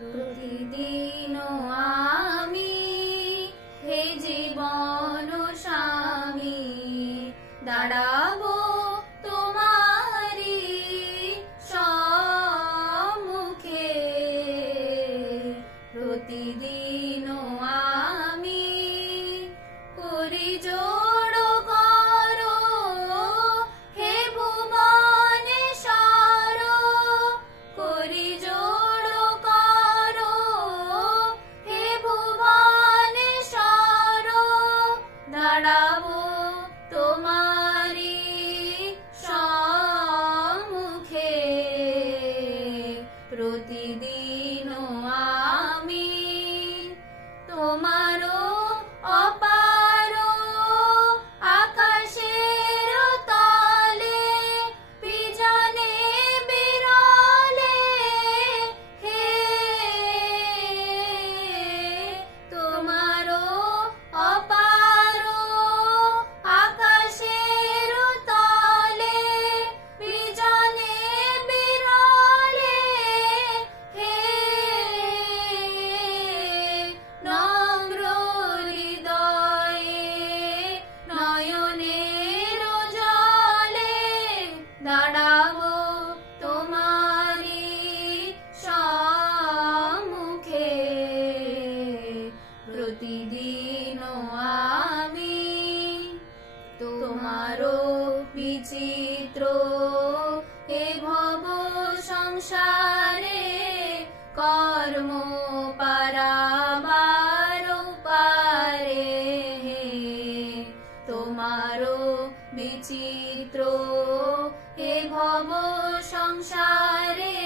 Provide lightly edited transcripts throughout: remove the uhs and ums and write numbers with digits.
প্রতিদিন আমি হে জীবন স্বামী দাঁড়াবো তোমারি সম্মুখে। প্রতিদিন আমি করি জোড় করো হে ভুবনেশ্বর, করি জোড় করো হে ভুবনেশ্বর, দাঁড়াবো তোমারি সম্মুখে। প্রতিদিন আমি তোমারও অপার আকাশের তলে বিজনে বিরলে হে তোমারও অপার আকাশের তলে বিজনে বিরলে হে নম্র হৃদয়ে নয়নের জলে দাঁড়াবো তোমারি সম্মুখে। প্রতিদিন আমি তোমারও বিচিত্র এ ভব সংসারে কর্ম পারাবার পারে। তোমারও বিচিত্র এ ভব সংসারে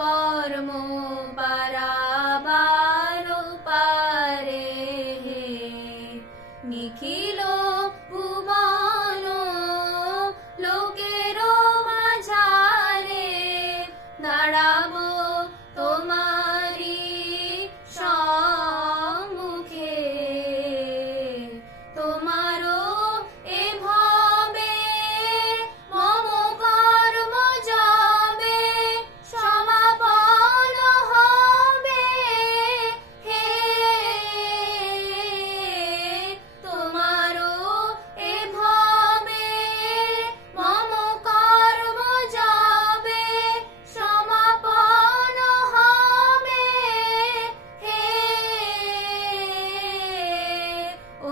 কর্ম পারাবার পারে। নিখিল ভুবন লোকের মাঝারে দাঁড়াবো তোমারি সম্মুখে। তোমারও এ ভবে মম কর্ম যাবে সমাপন হবে হে তোমারও এ ভবে মম কর্ম যাবে সমাপন হবে হে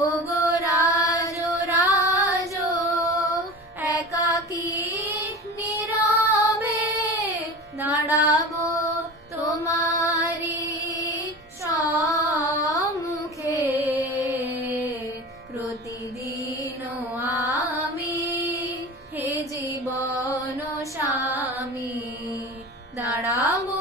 ওগো রাজ রাজ একাকী নীরবে দাঁড়াবো তোমারি সম্মুখে। প্রতিদিন আমি হে জীবন স্বামী দাঁড়াবো